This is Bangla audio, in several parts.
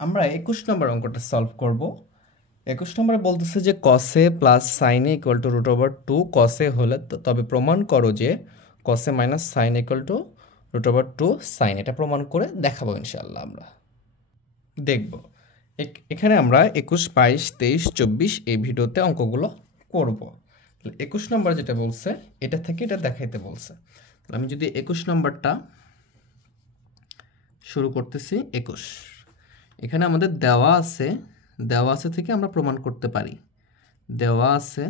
আমরা 21 নম্বর অঙ্কটা সলভ করব। 21 নম্বরে বলতেছে যে কসে প্লাস সাইনে equal to root over two কসে হলে তবে প্রমাণ করো যে কসে minus sine equal to root over two sine. এটা প্রমাণ করে দেখাবো ইনশাল্লাহ। আমরা দেখব এখানে আমরা 21, 22, 23, 24 এই ভিডিওতে অঙ্কগুলো করব। 21 নম্বর যেটা বলছে এটা থেকে এটা দেখাইতে বলছে। আমি যদি 21 নম্বরটা শুরু করতেছি। 21 এখানে আমাদের দেওয়া আছে থেকে আমরা প্রমাণ করতে পারি। দেওয়া আছে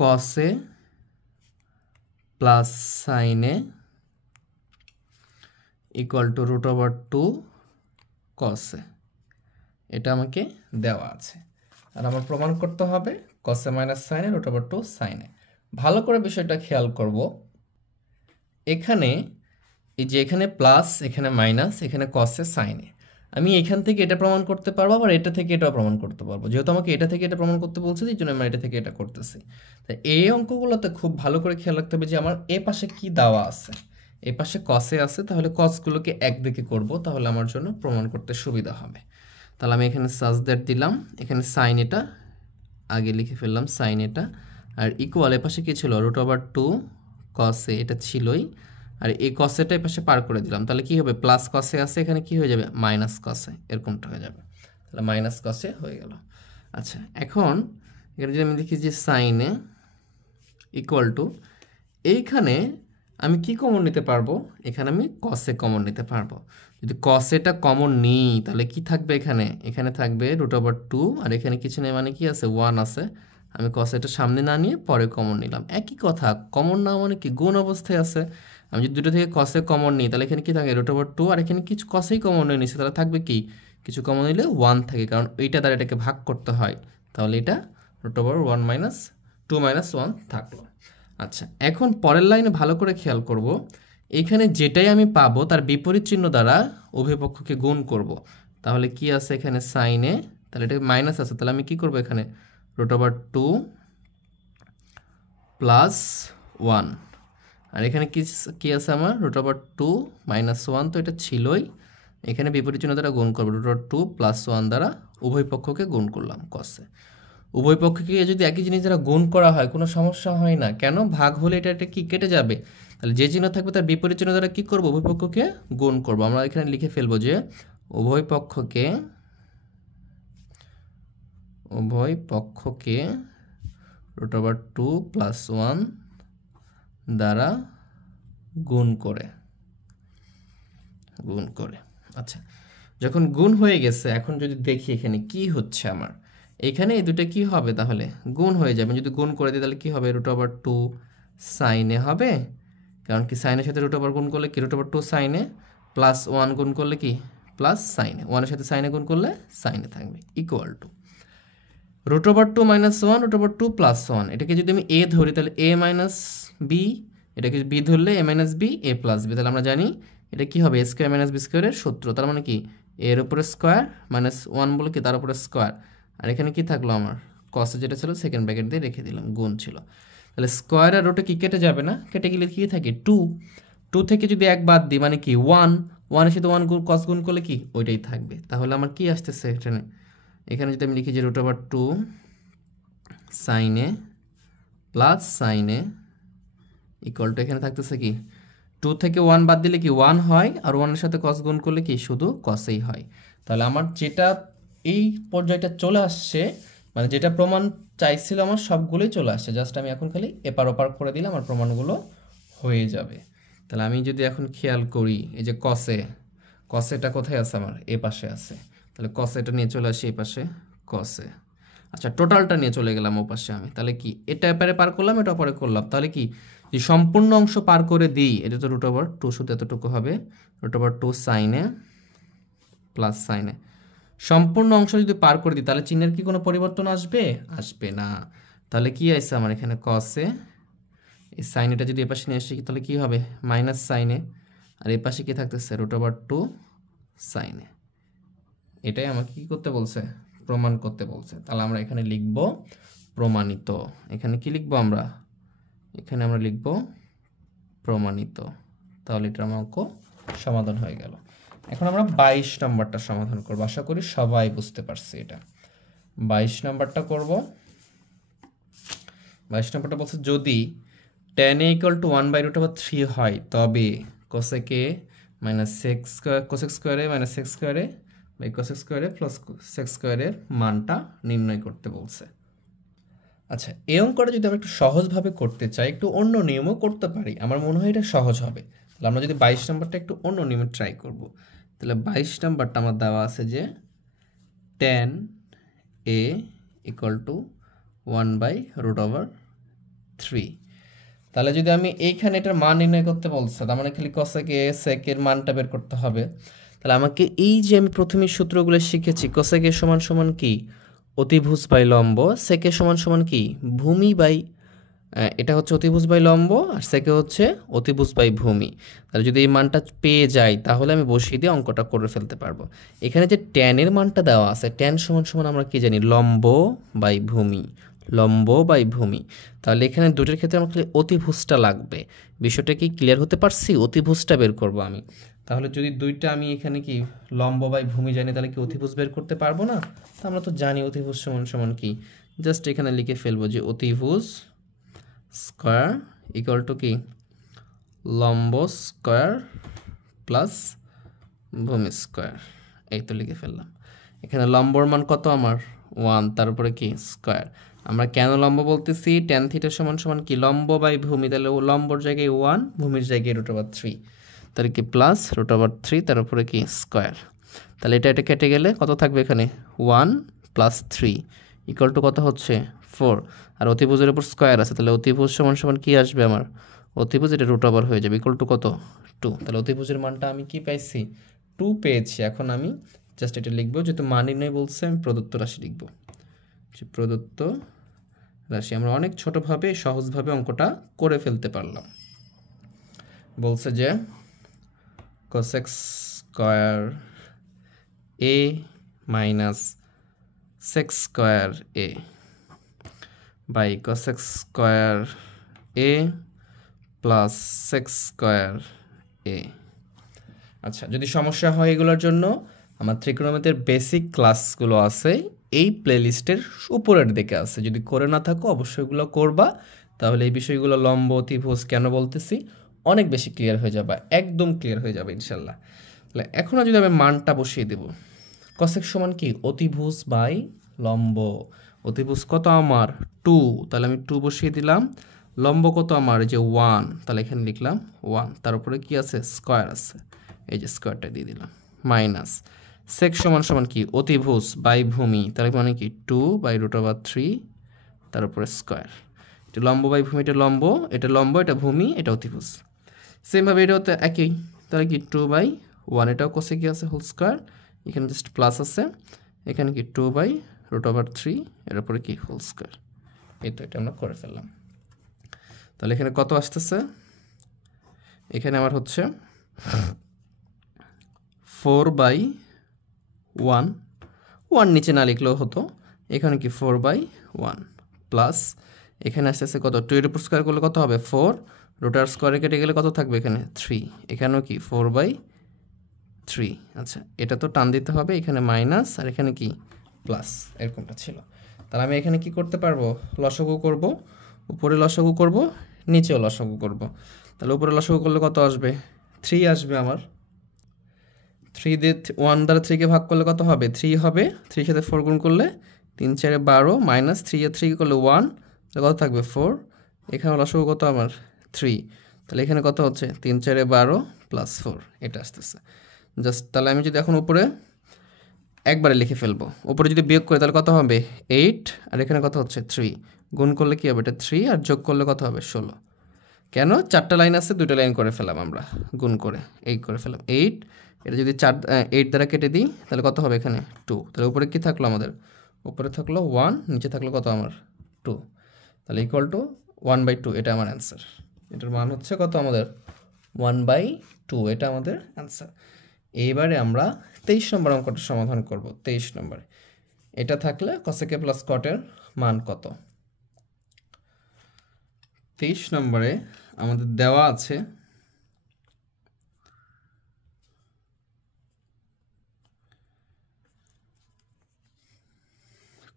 কসে প্লাস সাইনে equal to root over two কসে, এটা আমাকে দেওয়া আছে আর আমার প্রমাণ করতে হবে কসে মাইনাস সাইনে রুট ওভার টু সাইনে। ভালো করে বিষয়টা খেয়াল করব। এখানে এই যে এখানে প্লাস, এখানে মাইনাস, এখানে কসে সাইনে, আমি এখান থেকে এটা প্রমাণ করতে পারবো, আবার এটা থেকে এটাও প্রমাণ করতে পারবো। যেহেতু আমাকে এটা থেকে এটা প্রমাণ করতে বলছে, এই জন্য আমরা এটা থেকে এটা করতেছি। তাই এই অঙ্কগুলোতে খুব ভালো করে খেয়াল রাখতে হবে যে আমার এ পাশে কি দেওয়া আছে। এ পাশে কসে আছে, তাহলে কসগুলোকে একদিকে করব, তাহলে আমার জন্য প্রমাণ করতে সুবিধা হবে। তাহলে আমি এখানে সাজ দ্যাট দিলাম, এখানে সাইন এটা আগে লিখে ফেললাম, সাইন এটা, আর ইকুয়াল এ পাশে কি ছিল রুট ওভার টু কসে, এটা ছিলই, আর এই কসেটা এই পাশে পার করে দিলাম। তাহলে কি হবে, প্লাস কসে আছে, এখানে কি হয়ে যাবে মাইনাস কসে, এরকমটা হয়ে যাবে। তাহলে মাইনাস কসে হয়ে গেল। আচ্ছা, এখন এখানে যদি আমি দেখি যে সাইনে ইকুয়াল টু, এইখানে আমি কি কমন নিতে পারবো, এখানে আমি কসে কমন নিতে পারবো। যদি কসেটা কমন নিই তাহলে কি থাকবে, এখানে থাকবে রুট ওভার টু, আর এখানে কিছু নেই, মানে কি আছে, ওয়ান আছে। আমি কসেটা সামনে না নিয়ে পরে কমন নিলাম, একই কথা। কমন না মানে কি, গুণ অবস্থায় আছে। আমি যদি দুটো থেকে কসে কমন নিই তাহলে এখানে কি থাকে রুট ওভার টু, আর এখানে কিছু কসেই কমন নিয়ে নিচ্ছে, তাহলে থাকবে কি, কিছু কমন নিলে ওয়ান থাকে, কারণ এইটা দ্বারা এটাকে ভাগ করতে হয়। তাহলে এটা root over one minus two minus one থাকলো। আচ্ছা, এখন পরের লাইনে ভালো করে খেয়াল করব। এখানে যেটাই আমি পাবো তার বিপরীত চিহ্ন দ্বারা উভয় পক্ষকে গুণ করব। তাহলে কি আছে এখানে সাইনে, তাহলে এটা মাইনাস আছে, তাহলে আমি কি করব, এখানে root over two plus one, আর এখানে কি আছে আমার root over two minus one, তো এটা ছিলই। এখানে বিপরীত চিহ্ন দ্বারা গুণ করবো, root over two plus one দ্বারা উভয় পক্ষকে গুণ করলাম কসে। উভয় পক্ষকে যদি একই জিনিস দ্বারা গুণ করা হয় কোনো সমস্যা হয় না, কেন, ভাগ হলে এটা কি কেটে যাবে। তাহলে যে চিহ্ন থাকবে তার বিপরীত চিহ্ন দ্বারা কি করবো, উভয় পক্ষকে গুণ করবো। আমরা এখানে লিখে ফেলবো যে উভয় পক্ষকে root over two plus one দ্বারা গুণ করে। আচ্ছা, যখন গুণ হয়ে গেছে, এখন যদি দেখি এখানে কি হচ্ছে আমার, এখানে এই দুটো কি হবে, তাহলে গুণ হয়ে যাবে। যদি গুণ করে দিই তাহলে কি হবে, রুট ওভার টু সাইনে হবে, কারণ কি সাইনের সাথে রুট ওভার গুণ করলে কি রুট ওভার টু সাইনে, প্লাস ওয়ান গুণ করলে কি প্লাস সাইনে, ওয়ানের সাথে সাইনে গুণ করলে সাইনে থাকবে, equal to root over two minus one root over two plus one. এটাকে যদি আমি এ ধরি তাহলে এ মাইনাস বি, এটাকে বি ধরলে A minus B A plus B. তাহলে আমরা জানি এটা কি হবে, এ স্কোয়ার মাইনাস বি স্কোয়ারের সূত্র। তার মানে কি, এর উপরে স্কোয়ার মাইনাস ওয়ান বলে কি তার উপরে স্কোয়ার, আর এখানে কি থাকলো আমার কসে যেটা ছিল সেকেন্ড ব্র্যাকেট দিয়ে রেখে দিলাম, গুণ ছিল। তাহলে স্কোয়ার আর রুটে কি কেটে যাবে না, কেটে গেলে কি থাকে টু, টু থেকে যদি এক বাদ দিই মানে কি ওয়ান, ওয়ানের সাথে ওয়ান কস গুণ করলে কি ওইটাই থাকবে। তাহলে আমার কি আসতেছে এখানে যদি আমি লিখি যে রুট ওভার টু সাইনে প্লাস সাইনে ইকুয়াল টু, এখানে থাকতেছে কি টু থেকে ওয়ান বাদ দিলে কি ওয়ান হয়, আর ওয়ানের সাথে কস গুণ করলে কি শুধু কসেই হয়। তাহলে আমার যেটা এই পর্যায়টা চলে আসছে, মানে যেটা প্রমাণ চাইছিল আমার সবগুলোই চলে আসছে, জাস্ট আমি এখন খালি এপার ওপার করে দিলে আমার প্রমাণগুলো হয়ে যাবে। তাহলে আমি যদি এখন খেয়াল করি, এই যে কসেটা কোথায় আছে আমার, এ পাশে আছে, তাহলে কসেটা নিয়ে চলে আসি এই পাশে কসে। আচ্ছা, টোটালটা নিয়ে চলে গেলাম ও পাশে আমি, তাহলে কি এটা এপারে পার করলাম, এটা পরে করলাম, তাহলে কি যে সম্পূর্ণ অংশ পার করে দিই, এটা তো রুট ওভার টু, শুধু এতটুকু হবে রুট ওভার টু সাইনে প্লাস সাইনে। সম্পূর্ণ অংশ যদি পার করে দিই তাহলে চিহ্নের কি কোনো পরিবর্তন আসবে, আসবে না। তাহলে কি আছে আমার এখানে কসে, এই সাইনেটা যদি এপাশে নিয়ে আসি তাহলে কি হবে মাইনাস সাইনে, আর এই পাশে কি থাকতেছে রুট ওভার টু সাইনে। এটাই আমাকে কি করতে বলছে, প্রমাণ করতে বলছে। তাহলে আমরা এখানে লিখব প্রমাণিত। এখানে কি লিখবো আমরা, এখানে আমরা লিখব প্রমাণিত। তাহলে এটার অঙ্ক সমাধান হয়ে গেল। এখন আমরা 22 নম্বরটা সমাধান করব। আশা করি সবাই বুঝতে পারছি এটা। 22 নম্বরটা করব। 22 নম্বরটা বলছে যদি tan a = 1/√3 হয় তবে cosec a - sec square cosec স্কয়ারে - sec স্কয়ারে বাই cosec স্কয়ারে প্লাস sec স্কয়ারের মানটা নির্ণয় করতে বলছে। আচ্ছা, এই অঙ্কটা যদি আমরা একটু সহজভাবে করতে চাই, একটু অন্য নিয়মও করতে পারি, আমার মনে হয় এটা সহজ হবে। তাহলে আমরা যদি 22 নম্বরটা একটু অন্য নিয়মে ট্রাই করব, তাহলে 22 নম্বরটা আমার দেওয়া আছে যে tan a = 1/√3। তাহলে যদি আমি এইখানে এটার মান নির্ণয় করতে বলছে, তার মানে খালি cosec a sec এর মানটা বের করতে হবে। তাহলে আমাকে এই যে আমি প্রথমে সূত্রগুলো শিখেছি, cosec a সমান কি অতিভুজ বাই লম্ব, sec a সমান কি ভূমি বাই এটা হচ্ছে অতিভুজ বাই লম্ব, আর sec a হচ্ছে অতিভুজ বাই ভূমি। তাহলে যদি এই মানটা পেয়ে যাই তাহলে আমি বসিয়ে দিয়ে অঙ্কটা করে ফেলতে পারবো। এখানে যে tan এর মানটা দেওয়া আছে, tan সমান আমরা কি জানি লম্ব বাই ভূমি, লম্ব বাই ভূমি। তাহলে এখানে দুটোর ক্ষেত্রে আমার খালি অতিভুজটা লাগবে। বিষয়টা কি ক্লিয়ার হতে পারছি? অতিভুজটা বের করব আমি। তাহলে যদি দুইটা আমি এখানে কি লম্ব বাই ভূমি জানি, তাহলে কি অতিভুজ বের করতে পারবো না? তো আমরা তো জানি অতিভুজ সমান কি, জাস্ট এখানে লিখে ফেলবো যে অতিভুজ স্কয়ার ইকুয়াল টু কি লম্ব স্কয়ার প্লাস ভূমি স্কয়ার। এই তো লিখে ফেললাম। এখানে লম্বর মান কত আমার 1, তারপরে কি স্কয়ার। আমরা কেন লম্ব বলতেছি? tan থিটা সমান কি লম্ব বাই ভূমি, তাহলে লম্বর জায়গায় 1, ভূমির জায়গায় √3, তাহলে কি প্লাস √3 তার উপরে কি স্কয়ার। তাহলে এটা কেটে গেলে কত থাকবে এখানে 1 + 3 ইকুয়াল টু কত হচ্ছে 4, আর অতিভুজের উপর স্কয়ার আছে, তাহলে অতিভুজ সমান কি আসবে আমার অতিভুজ, এটা √ হয়ে যাবে ইকুয়াল টু কত 2। তাহলে অতিভুজের মানটা আমি কি পাইছি 2 পেয়েছি। এখন আমি জাস্ট এটা লিখবো, যেহেতু মান নির্ণয় বলছে আমি প্রদত্ত রাশি লিখবো, যে প্রদত্ত রাশি। আমরা অনেক ছোটভাবে সহজভাবে অঙ্কটা করে ফেলতে পারলাম। বলছে যে cosec square a - sec square a by cosec square a plus sec square a। আচ্ছা, যদি সমস্যা হয় এগুলোর জন্য আমার ত্রিকোণমিতির বেসিক ক্লাসগুলো আছে, এই প্লেলিস্টের উপরের দিকে আছে। যদি করে না থাকো অবশ্যই এগুলো করবা, তাহলে এই বিষয়গুলো লম্ব অতিভুজ কেন বলতেছি অনেক বেশি ক্লিয়ার হয়ে যাবে, একদম ক্লিয়ার হয়ে যাবে ইনশাল্লাহ। তাহলে এখন যদি আমি মানটা বসিয়ে দেব, cosec সমান কি অতিভুজ বাই লম্ব। অতিভুজ কত আমার 2, তাহলে আমি 2 বসিয়ে দিলাম। লম্ব কত আমার যে 1, তাহলে এখানে লিখলাম 1, তার উপরে কি আছে স্কয়ার আছে, এই যে স্কয়ারটা দিয়ে দিলাম, মাইনাস sec সমান কি অতিভুজ বাই ভূমি, তার মানে কি 2/√3 তার উপরে স্কয়ার। এটা লম্ব বাই ভূমি, এটা লম্ব, এটা লম্ব, এটা ভূমি, এটা অতিভুজ। সেমভাবে এটাও তো একই, তাহলে কি 2/1, এটাও cosec কি আছে হোল স্কয়ার, এখানে জাস্ট প্লাস আছে, এখানে কি 2/√3 এর উপরে কি হোল স্কয়ার। এই তো এটা আমরা করে ফেললাম। তাহলে এখানে কত আসতেছে, এখানে আমার হচ্ছে 4/1, 1 নিচে না লিখলেও হতো, এখানে কি 4/1 প্লাস এখানে আসতেছে কত 2 এর উপর স্কয়ার করলে কত হবে 4, রুটার স্কয়ারে কেটে গেলে কত থাকবে এখানে 3, এখানেও কি 4/3। আচ্ছা, এটা তো টান দিতে হবে, এখানে মাইনাস আর এখানে কি প্লাস, এরকমটা ছিল। তাহলে আমি এখানে কি করতে পারবো, লসাগু করব, উপরে লসাগু করব, নিচেও লসাগু করব। তাহলে উপরে লসাগু করলে কত আসবে 3 আসবে আমার। 3 দিয়ে 1 দ্বারা 3কে ভাগ করলে কত হবে 3 হবে, 3 সাথে 4 গুণ করলে 3 4 12 মাইনাস 3 এর 3 করলে 1, তাহলে কত থাকবে 4, এখানে লসাগু কত আমার 3, তাহলে এখানে কত হচ্ছে 3 4 12 প্লাস 4, এটা আসতেছে জাস্ট। তাহলে আমি যদি এখন উপরে একবারে লিখে ফেলবো, উপরে যদি বিয়োগ করি তাহলে কত হবে 8, আর এখানে কত হচ্ছে 3, গুণ করলে কি হবে এটা 3, আর যোগ করলে কত হবে 16। কেন 4টা লাইন আছে, 2টা লাইন করে ফেলাম আমরা গুণ করে, এই করে ফেলাম 8, এটা যদি 8 দ্বারা কেটে দিই তাহলে কত হবে এখানে 2, তাহলে উপরে কি থাকলো আমাদের, উপরে থাকলো 1, নিচে থাকলো কত আমার 2, তাহলে ইকুয়াল টু 1/2, এটা আমার অ্যান্সার। এটার মান হচ্ছে কত আমাদের 1/2, এটা আমাদের অ্যান্সার। এইবারে আমরা 23 নম্বর অঙ্কটা সমাধান করব। 23 নম্বরে এটা থাকলে cosec a প্লাস cot এর মান কত। 23 নম্বরে আমাদের দেওয়া আছে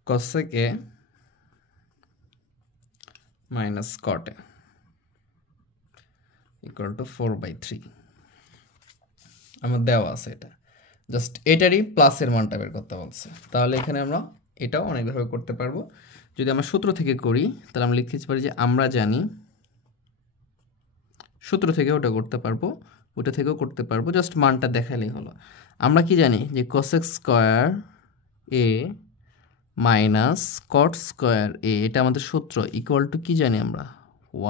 cosec a minus cot a equal to 4/3 আমার দেওয়া আছে এটা জাস্ট এটারই প্লাসের মানটা বের করতে বলছে তাহলে এখানে আমরা এটাও অনেকভাবে করতে পারবো যদি আমরা সূত্র থেকে করি তাহলে আমরা লিখতে পারি যে আমরা জানি সূত্র থেকে ওটা করতে পারবো ওটা থেকেও করতে পারবো জাস্ট মানটা দেখালেই হলো আমরা কি জানি যে cosec square a minus cot square a এটা আমাদের সূত্র ইকুয়াল টু কি জানি আমরা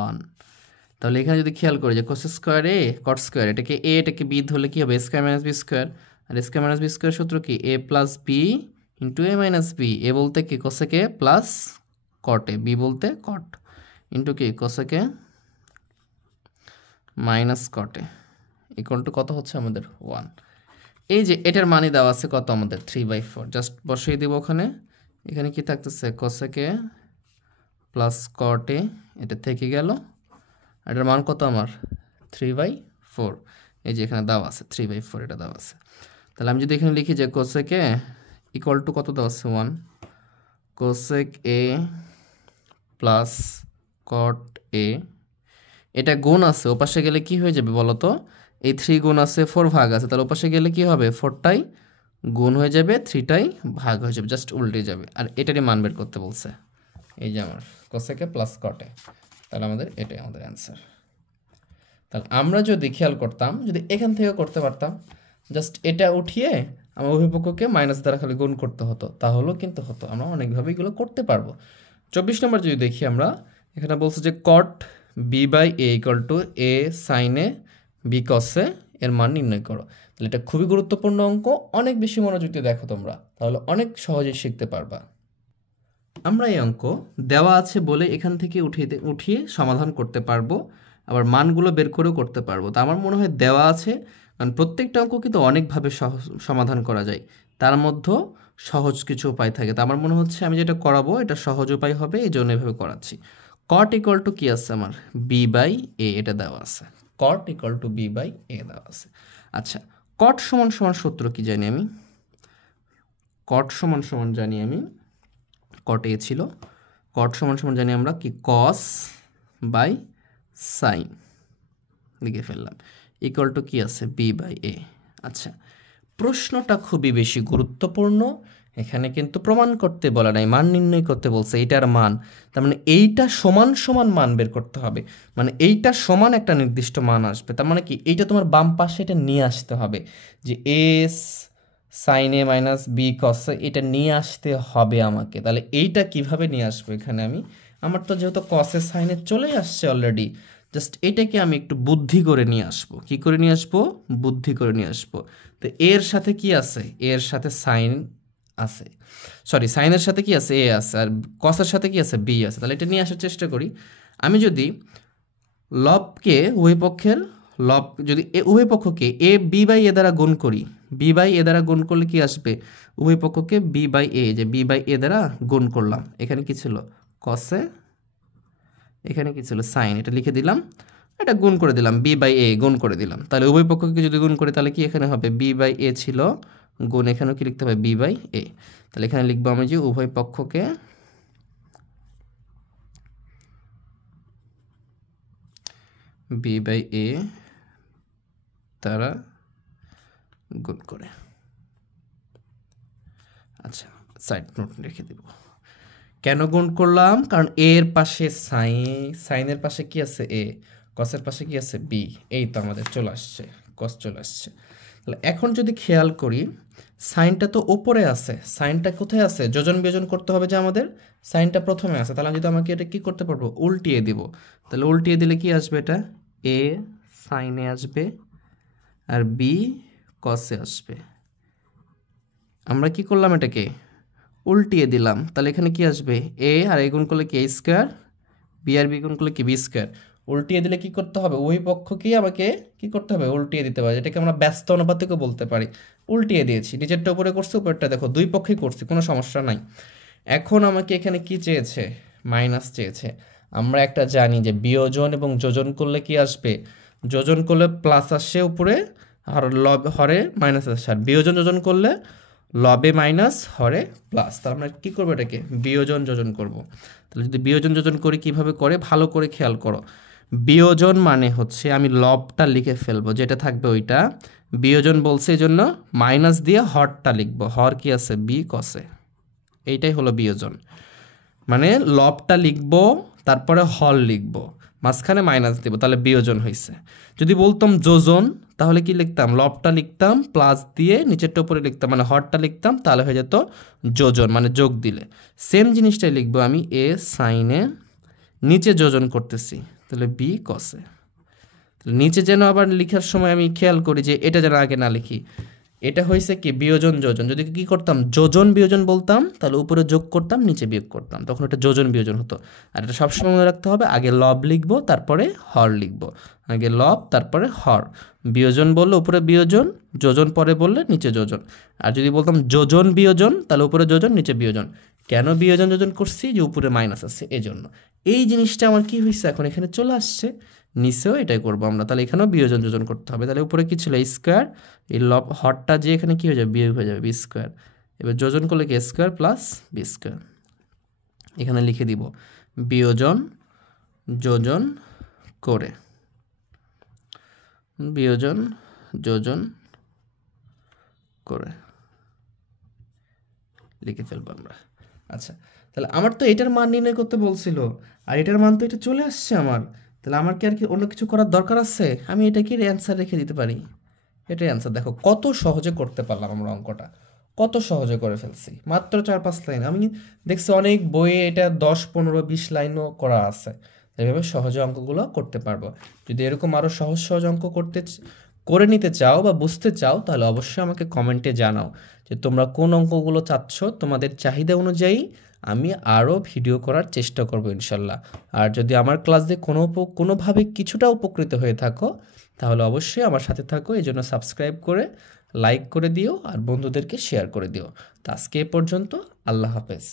1 তাহলে এখানে যদি খেয়াল করি যে cosec square a cot square এটাকে a এটাকে b ধরলে কি হবে a square minus b square আর a square minus b square সূত্র কি a plus b into a minus b a বলতে কি cosec a plus cot a b বলতে cot ইনটু কি cosec a minus cot a equal to কত হচ্ছে আমাদের 1 এই যে এটার মানে দেওয়া আছে কত আমাদের 3/4 জাস্ট বসিয়ে দেব ওখানে এখানে কি থাকতেছে cosec a plus cot a এটা থেকে গেল এটার মান কত আমার 3/4 এই যে এখানে দেওয়া আছে 3/4 এটা দেওয়া আছে তাহলে আমি যদি এখানে লিখি যে cosec a ইকুয়াল টু কত দেওয়া আছে 1 cosec a plus cot a এটা গুণ আছে ওপাশে গেলে কি হয়ে যাবে বলো তো এই 3 গুণ আছে 4 ভাগ আছে তাহলে ওপাশে গেলে কি হবে 4টাই গুণ হয়ে যাবে 3টাই ভাগ হয়ে যাবে জাস্ট উল্টে যাবে আর এটারই মান বের করতে বলছে এই যে আমার cosec a plus cot a তাহলে আমাদের এটাই আমাদের অ্যান্সার তাহলে আমরা যদি খেয়াল করতাম যদি এখান থেকে করতে পারতাম জাস্ট এটা উঠিয়ে আমার অভিপক্ষকে মাইনাস দ্বারা খালি গুণ করতে হতো তাহলেও কিন্তু হতো আমরা অনেকভাবে এগুলো করতে পারবো 24 নম্বর যদি দেখি আমরা এখানে বলছে যে cot b/a equal to a sin a b cos a এর মান নির্ণয় করো তাহলে এটা খুবই গুরুত্বপূর্ণ অঙ্ক অনেক বেশি মনোযোগ দিয়ে দেখো তোমরা তাহলে অনেক সহজেই শিখতে পারবা আমরা এই অঙ্ক দেওয়া আছে বলে এখান থেকে উঠিয়ে সমাধান করতে পারবো আবার মানগুলো বের করেও করতে পারবো তা আমার মনে হয় দেওয়া আছে কারণ প্রত্যেকটা অঙ্ক কিন্তু অনেকভাবে সমাধান করা যায় তার মধ্যে সহজ কিছু উপায় থাকে তা আমার মনে হচ্ছে আমি যেটা করাবো এটা সহজ উপায় হবে এই জন্য এভাবে করাচ্ছি cot ইকুয়াল টু কি আছে আমার b/a এটা দেওয়া আছে cot ইকুয়াল টু b/a দেওয়া আছে আচ্ছা cot সমান সমান সূত্র কি জানি আমি cot সমান সমান জানি আমি cot a ছিল cot সমান সমান জানি আমরা কি cos বাই sin লিখে ফেললাম ইকুয়াল টু কি আছে b/a আচ্ছা প্রশ্নটা খুবই বেশি গুরুত্বপূর্ণ এখানে কিন্তু প্রমাণ করতে বলা নাই মান নির্ণয় করতে বলছে এইটার মান তার মানে এইটা সমান সমান মান বের করতে হবে মানে এইটা সমান একটা নির্দিষ্ট মান আসবে তার মানে কি এইটা তোমার বাম পাশে এটা নিয়ে আসতে হবে যে s sin a minus b cos a এটা নিয়ে আসতে হবে আমাকে তাহলে এইটা কিভাবে নিয়ে আসবো এখানে আমি আমার তো যেহেতু cos a sin a চলে আসছে অলরেডি জাস্ট এটাকে আমি একটু বুদ্ধি করে নিয়ে আসবো কি করে নিয়ে আসবো বুদ্ধি করে নিয়ে আসবো তো এর সাথে কি আছে এর সাথে sin আছে সরি সাইনের সাথে কি আছে a আছে আর cos-এর সাথে কি আছে b আছে তাহলে এটা নিয়ে আসার চেষ্টা করি আমি যদি লবকে উভয় পক্ষের লব যদি উভয় পক্ষকে a b/a দ্বারা গুণ করি b/a দ্বারা গুণ করলে কি আসবে উভয় পক্ষকে b/a যে b/a দ্বারা গুণ করলাম এখানে কি ছিল cos a এখানে কি ছিল sin এটা লিখে দিলাম এটা গুণ করে দিলাম b/a গুণ করে দিলাম তাহলে উভয় পক্ষকে যদি গুণ করি তাহলে কি এখানে হবে b/a ছিল গুণ এখানেও কি লিখতে হবে b/a তাহলে এখানে লিখবো আমি যে উভয় পক্ষকে b/a দ্বারা গুণ করে আচ্ছা সাইড নোট রেখে দিব কেন গুণ করলাম কারণ a এর পাশে sin এর পাশে কি আছে a cos এর পাশে কি আছে b এই তো আমাদের চলে আসছে cos চলে আসছে তাহলে এখন যদি খেয়াল করি সাইনটা তো উপরে আছে সাইনটা কোথায় আছে যোজন বিয়োজন করতে হবে যে আমাদের সাইনটা প্রথমে আছে তাহলে যদি আমাকে এটা কি করতে পারবো উল্টিয়ে দিব তাহলে উল্টিয়ে দিলে কি আসবে এটা a sin a আসবে আর b cos a আসবে আমরা কি করলাম এটাকে উল্টিয়ে দিলাম তাহলে এখানে কি আসবে a আর a গুণ করলে কি a স্কয়ার b আর b গুণ করলে কি b স্কয়ার উল্টিয়ে দিলে কি করতে হবে ওই পক্ষকেই আমাকে কি করতে হবে উল্টিয়ে দিতে হবে এটাকে আমরা ব্যস্ত অনুপাতিকও বলতে পারি উল্টিয়ে দিয়েছি নিচেরটা উপরে করছি উপরেরটা দেখো দুই পক্ষেই করছি কোনো সমস্যা নাই এখন আমাকে এখানে কি চেয়েছে মাইনাস চেয়েছে আমরা একটা জানি যে বিয়োজন এবং যোজন করলে কি আসবে যোজন করলে প্লাস আসে উপরে আর হরে মাইনাস আসে আর বিয়োজন যোজন করলে লবে মাইনাস হরে প্লাস। তাহলে আমরা কী করবো, এটাকে বিয়োজন যোজন করব। তাহলে যদি বিয়োজন যোজন করি কীভাবে করে ভালো করে খেয়াল করো। বিয়োজন মানে হচ্ছে আমি লবটা লিখে ফেলবো, যেটা থাকবে ওইটা বিয়োজন বলছে, এই জন্য মাইনাস দিয়ে হরটা লিখবো। হর কি আছে, বি কসে, এইটাই হলো বিয়োজন। মানে লবটা লিখবো তারপরে হর লিখবো, মাঝখানে মাইনাস দিব, তাহলে বিয়োজন হয়েছে। যদি বলতাম যোজন তাহলে কি লিখতাম, লবটা লিখতাম প্লাস দিয়ে নিচেরটা উপরে লিখতাম, মানে হরটা লিখতাম, তাহলে হয়ে যেত যোজন, মানে যোগ দিলে। সেম জিনিসটাই লিখবো আমি, এ সাইনে নিচে যোজন করতেছি, তাহলে বি কসে। নিচে যেন আবার লেখার সময় আমি খেয়াল করি যে এটা যেন আগে না লিখি। এটা হয়েছে কি বিয়োজন যোজন, যদি কি করতাম যোজন বিয়োজন বলতাম তাহলে উপরে যোগ করতাম নিচে বিয়োগ করতাম, তখন এটা যোজন বিয়োজন হতো। আর এটা সবসময় মনে রাখতে হবে, আগে লব লিখবো তারপরে হর লিখবো, আগে লব তারপরে হর। বিয়োজন বললে উপরে বিয়োজন, যোজন পরে বললে নিচে যোজন। আর যদি বলতাম যোজন বিয়োজন তাহলে উপরে যোজন নিচে বিয়োজন। কেন বিয়োজন যোজন করছি, যে উপরে মাইনাস আছে এজন্য। এই জিনিসটা আমার কি হয়েছে, এখন এখানে চলে আসছে, নিচেও এটাই করবো আমরা। তাহলে এখানেও বিয়োজন যোজন করতে হবে। তাহলে উপরে কি ছিল স্কোয়ার, এই লব হরটা যে এখানে কি হয়ে যাবে, বিয়োগ হয়ে যাবে, বি স্কোয়ার। এবার যোজন করলে কি স্কোয়ার প্লাস বি স্কোয়ার। এখানে লিখে দিব বিয়োজন যোজন করে, বিয়োজন যোজন করে লিখে ফেলবো আমরা। আচ্ছা, তাহলে আমার তো এটার মান নির্ণয় করতে বলছিল, আর এটার মান তো এটা চলে আসছে আমার। তাহলে আমার কি আর কি অন্য কিছু করার দরকার আছে, আমি এটাকে অ্যান্সার রেখে দিতে পারি। এটাই অ্যান্সার। দেখো কত সহজে করতে পারলাম আমরা অঙ্কটা, কত সহজে করে ফেলছি, মাত্র 4-5 লাইন। আমি দেখছি অনেক বইয়ে এটা 10-15-20 লাইনও করা আছে। এভাবে সহজে অঙ্কগুলো করতে পারবো। যদি এরকম আরও সহজ সহজ অঙ্ক করে নিতে চাও বা বুঝতে চাও, তাহলে অবশ্যই আমাকে কমেন্টে জানাও যে তোমরা কোন অঙ্কগুলো চাচ্ছ। তোমাদের চাহিদা অনুযায়ী আমি আরও ভিডিও করার চেষ্টা করব ইনশাল্লাহ। আর যদি আমার ক্লাস দিয়ে কোনোভাবে কিছুটা উপকৃত হয়ে থাকো, তাহলে অবশ্যই আমার সাথে থাকো। এই জন্য সাবস্ক্রাইব করে লাইক করে দিও আর বন্ধুদেরকে শেয়ার করে দিও। তো আজকে এ পর্যন্ত, আল্লাহ হাফেজ।